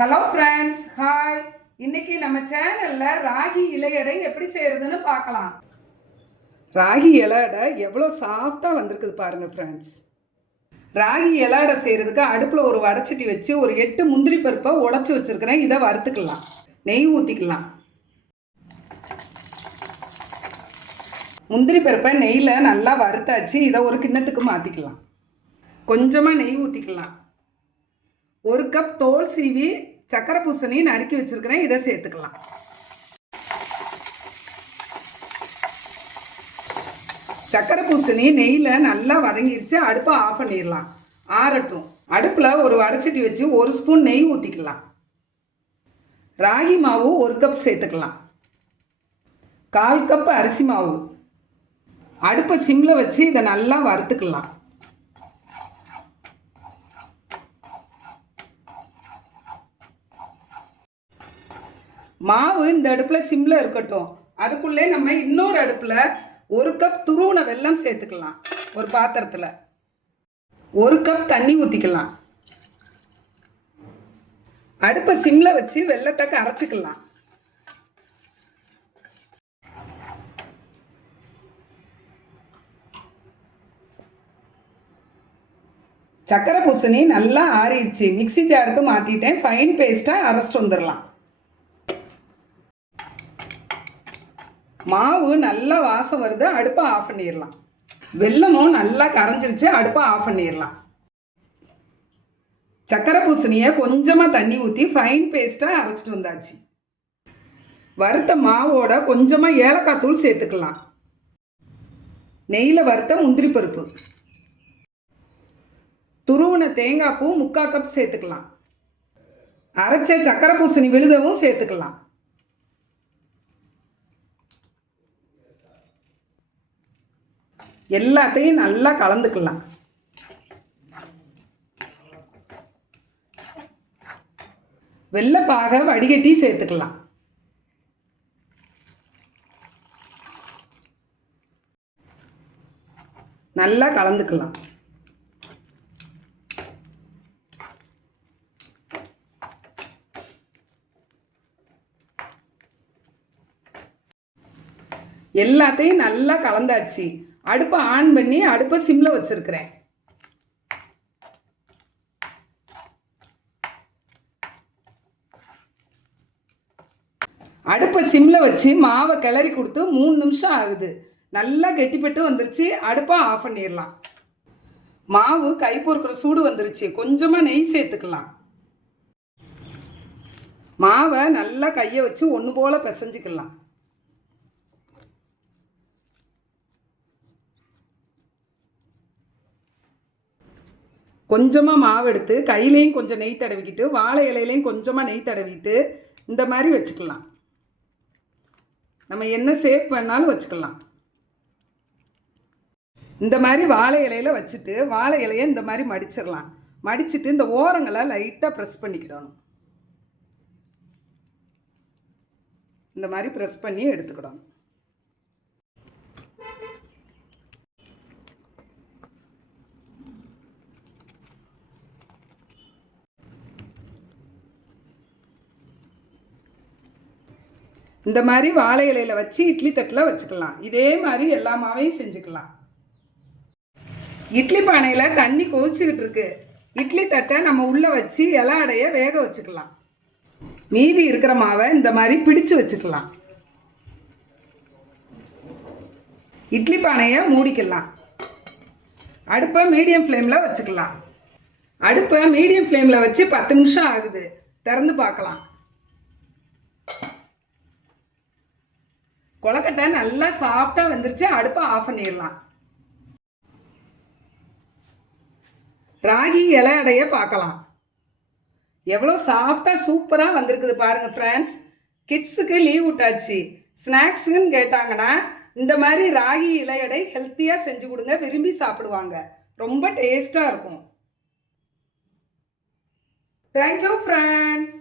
Hello friends, hi. இன்னைக்கு நம்ம சேனல்ல ராகி இலை அடை எப்படி செய்யறதுன்னு பார்க்கலாம். ராகி இலை அடை எவ்வளோ சாஃப்டாக வந்திருக்குது பாருங்க ஃப்ரெண்ட்ஸ். ராகி இலை அடை செய்கிறதுக்கு அடுப்பில் ஒரு வடைச்சட்டி வச்சு ஒரு 8 முந்திரி பருப்பை உடச்சி வச்சுருக்கிறேன். இதை வறுத்துக்கலாம். நெய் ஊற்றிக்கலாம். முந்திரி பருப்பை நெய்யில் நல்லா வறுத்தாச்சு. இதை ஒரு கிண்ணத்துக்கு மாற்றிக்கலாம். கொஞ்சமாக நெய் ஊற்றிக்கலாம். 1 கப் தோல் சீவி சக்கரை பூசணி நறுக்கி வச்சிருக்கிறேன். இதை சேர்த்துக்கலாம். சக்கரை பூசணி நெய்யில் நல்லா வதங்கிடுச்சு. அடுப்பை ஆஃப் பண்ணிடலாம். ஆறட்டும். அடுப்பில் ஒரு வடைச்சட்டி வச்சு 1 ஸ்பூன் நெய் ஊற்றிக்கலாம். ராகி மாவு 1 கப் சேர்த்துக்கலாம். 1/4 கப் அரிசி மாவு. அடுப்பை சிம்மில் வச்சு இதை நல்லா வறுத்துக்கலாம். மாவு இந்த அடுப்பில் சிம்மில் இருக்கட்டும். அதுக்குள்ளே நம்ம இன்னொரு அடுப்பில் 1 கப் துருவன வெல்லம் சேர்த்துக்கலாம். ஒரு பாத்திரத்தில் 1 கப் தண்ணி ஊற்றிக்கலாம். அடுப்பை சிம்மில் வச்சு வெல்லத்தை கரைச்சிக்கலாம். சக்கரை பூசணி நல்லா ஆறிடுச்சு. மிக்சி ஜாருக்கு மாற்றிட்டேன். ஃபைன் பேஸ்ட்டாக அரைச்சிட்டு வந்துடலாம். மாவு நல்லா வாசம் வருது. அடுப்பை ஆஃப் பண்ணிடலாம். வெல்லமும் நல்லா கரைஞ்சிருச்சு. அடுப்பை ஆஃப் பண்ணிடலாம். சக்கரை பூசணியை கொஞ்சமாக தண்ணி ஊற்றி ஃபைன் பேஸ்ட்டாக அரைச்சிட்டு வந்தாச்சு. வறுத்த மாவோட கொஞ்சமாக ஏலக்காய் தூள் சேர்த்துக்கலாம். நெய்யில் வறுத்த முந்திரி பருப்பு, துருவன தேங்காய் பூ 3/4 கப் சேர்த்துக்கலாம். அரைச்ச சக்கரை பூசணி விழுதவும் சேர்த்துக்கலாம். எல்லாத்தையும் நல்லா கலந்துக்கலாம். வெள்ளைப்பாக வடிகட்டி சேர்த்துக்கலாம். நல்லா கலந்துக்கலாம். எல்லாத்தையும் நல்லா கலந்தாச்சு. அடுப்பை ஆன் பண்ணி அடுப்பை சிம்மில் வச்சுருக்கிறேன். அடுப்பை சிம்மில் வச்சு மாவை கிளறி கொடுத்து 3 நிமிஷம் ஆகுது. நல்லா கெட்டிப்பட்டு வந்துருச்சு. அடுப்பை ஆஃப் பண்ணிடலாம். மாவு கை பொறுக்கிற சூடு வந்துருச்சு. கொஞ்சமாக நெய் சேர்த்துக்கலாம். மாவை நல்லா கையை வச்சு ஒன்று போல் பிசைஞ்சிக்கலாம். கொஞ்சமாக மாவு எடுத்து கையிலையும் கொஞ்சம் நெய் தடவிக்கிட்டு வாழை இலையிலையும் கொஞ்சமாக நெய் தடவிட்டு இந்த மாதிரி வச்சுக்கலாம். நம்ம என்ன ஷேப் வேணாலும் வச்சுக்கலாம். இந்த மாதிரி வாழை இலையில் வச்சுட்டு வாழை இலையை இந்த மாதிரி மடிச்சிடலாம். மடிச்சுட்டு இந்த ஓரங்களை லைட்டாக ப்ரெஸ் பண்ணிக்கிடணும். இந்த மாதிரி ப்ரெஸ் பண்ணி எடுத்துக்கிடணும். இந்த மாதிரி வாழை இலையில் வச்சு இட்லி தட்டில் வச்சுக்கலாம். இதே மாதிரி எல்லா மாவையும் செஞ்சுக்கலாம். இட்லி பானையில் தண்ணி கொதிச்சுக்கிட்டு இருக்கு. இட்லி தட்டை நம்ம உள்ளே வச்சு இலை அடைய வேக வச்சுக்கலாம். மீதி இருக்கிற மாவை இந்த மாதிரி பிடிச்சு வச்சுக்கலாம். இட்லி பானையை மூடிக்கலாம். அடுப்பை மீடியம் ஃப்ளேமில் வச்சுக்கலாம். அடுப்பை மீடியம் ஃப்ளேமில் வச்சு 10 நிமிஷம் ஆகுது. திறந்து பார்க்கலாம். கொழுக்கட்டை நல்லா சாஃப்டாக வந்துருச்சு. அடுப்பை ஆஃப் பண்ணிடலாம். ராகி இலை அடைய பார்க்கலாம். எவ்வளோ சாஃப்டாக சூப்பராக வந்திருக்குது பாருங்கள் ஃப்ரெண்ட்ஸ். கிட்ஸுக்கு லீவ் விட்டாச்சு. ஸ்நாக்ஸுன்னு கேட்டாங்கன்னா இந்த மாதிரி ராகி இலை அடை ஹெல்த்தியாக செஞ்சு கொடுங்க. விரும்பி சாப்பிடுவாங்க. ரொம்ப டேஸ்ட்டாக இருக்கும். Thank you friends.